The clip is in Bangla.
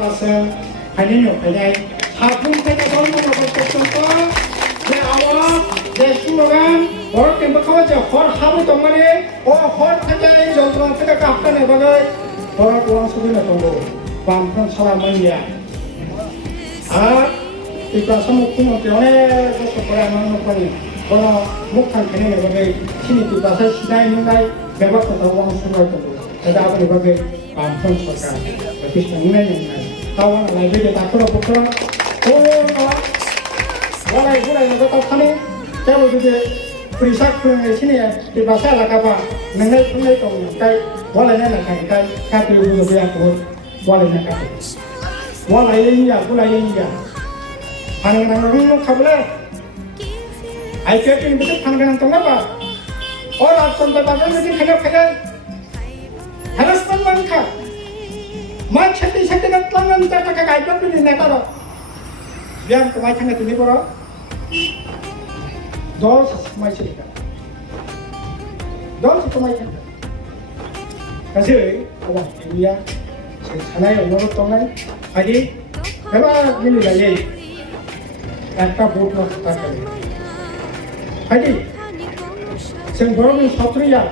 তাসেন ফাইনে ফাইনাই সাবুন থেকে ধর্মনগর পর্যন্ত যে আওয়াজ যে স্লোগান হর টেম্পো খাওয়া যে হর হাবু দমানে ও হর থেকে এই যন্ত্রণা থেকে কাপটানে বাগাই হর গোলাম সুবিনা দङ বামফ্রন সালামাইয়া আর এই প্রাসা মুখ্যমন্ত্রী অনেক বছর পরে আমার নকরি বড় মুখ থাকতে এভাবে সিনিটি প্রাসায় সিনাই নুনাই ব্যবস্থা তাও অংশ দङ এটা আপনি এভাবে বামফ্রন সরকার প্রতিষ্ঠা নুনাই নুনাই তাও লাইব্রেরি তারপরে বকরা ও walai bulai naga tau khane kalau juga perisak pun sini ya di bahasa lah kapa nengai nengai tau kai walai nana kai kai tu juga biar tu walai nana kai walai ini ya bulai ini ya hanang nang nang kabel ai kaya tu betul hanang nang tong apa orang contoh bagai mesti kaya harassment bangka mak ceti ceti nak tangan tak tak kai tu ni nak tahu biar kemai tengah tu ni boro দল মাই ছিলিকা দল মাই কাজে আবার ইন্ডিয়া সানায় অনুরোধ তংনাই আগে এবার মিলি যাই একটা ভোট নষ্ট থাকে আগে जों बर'नि सावथुनया